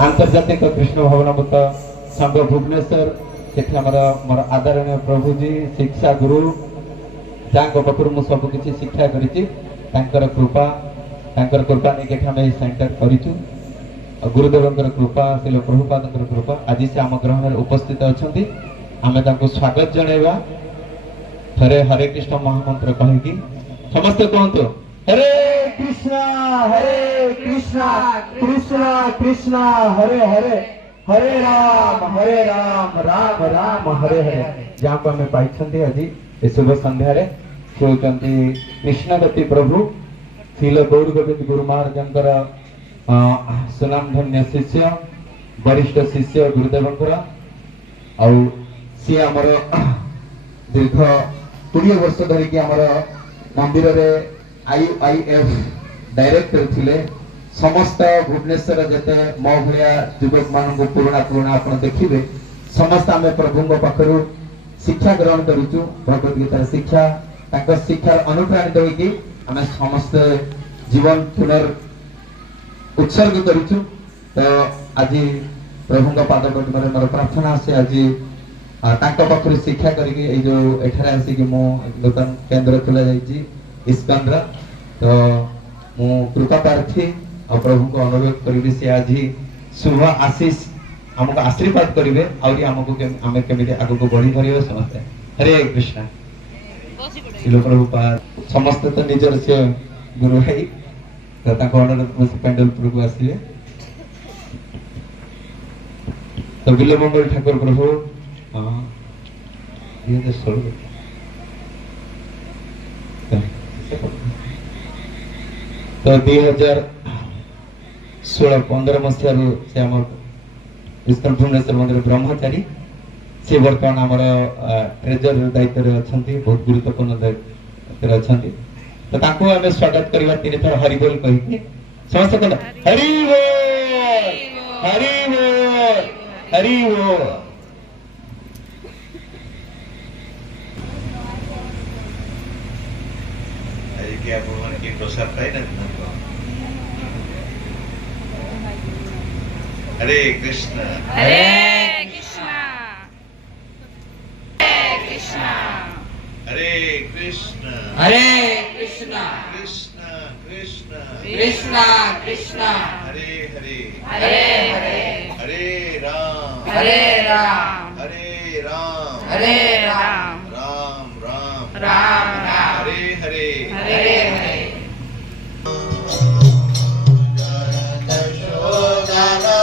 आंतर्जातिक कृष्ण भवनभूत संघ भुवनेश्वर से मोर आदरणीय प्रभुजी शिक्षा गुरु जहाँ पाखर मुझे सबकि शिक्षा कृपा नहीं सेंटर करूँ गुरुदेव कृपा शिल प्रभुपाद कृपा आज से आम ग्रहण उपस्थित अच्छा आम स्वागत जनवा थे हरे कृष्ण महामंत्र कहीकि समस्ते कहतु हरे कृष्णा कृष्णा कृष्णा हरे हरे हरे राम राम राम हरे हरे जहाँ को आम पाई आज शुभ संध्यारे से होती कृष्णगति प्रभु शिल गौर गोविंद गुरु महाराजंकर सुनाम धन्य शिष्य वरिष्ठ शिष्य गुरुदेव सी आमर दीर्घ 20 वर्ष धरिकी आमर मंदिर रे IUIF डायरेक्टर थिले समस्त भुवनेश्वर जते मो भलिया युवक मानक पुराना पुराना आपण देखिबे समस्त आमे प्रभुଙ୍କ पाखरु शिक्षा ग्रहण करूछु भगवत गीता शिक्षा तांको शिक्षा अनुप्राणित होइकी आमे समस्त जीवन पुनर उत्सर्ग करूछु तो आज प्रभुଙ୍କ पाद पद्मरे मोर प्रार्थना से आज तांको पाखरु शिक्षा करके ए जो एठारे आसी कि मो नूतन केंद्र खुला जाईची इस्कन रा तो मु कृपा प्रार्थी और प्रभु को अनुरोध करी से आज शुभ आशीष हमको आशीर्वाद करेंगे और हमको आम केमी आग को बढ़ी पारे समस्ते हरे कृष्ण शिल प्रभुपाद समस्ते तो निजर से गुरु भाई तो अनुरोध पेंडल को आसवे तो बिल्वमंगल ठाकुर प्रभु तो 2016-15 मसीह से आम इस्कन भुवनेश्वर मंदिर ब्रह्मचारी से बर्तमान आम ट्रेजर दायित्व अच्छा बहुत गुरुत्वपूर्ण दायित्व अच्छा तो आम स्वागत करवा 3 थर हरिबोल कही समस्त हरि बोल हरि बोल हरि बोल प्रसाद पाई ना हरे कृष्ण हरे कृष्ण हरे कृष्ण हरे कृष्ण कृष्ण कृष्ण कृष्ण कृष्ण हरे हरे हरे हरे हरे राम हरे राम हरे राम हरे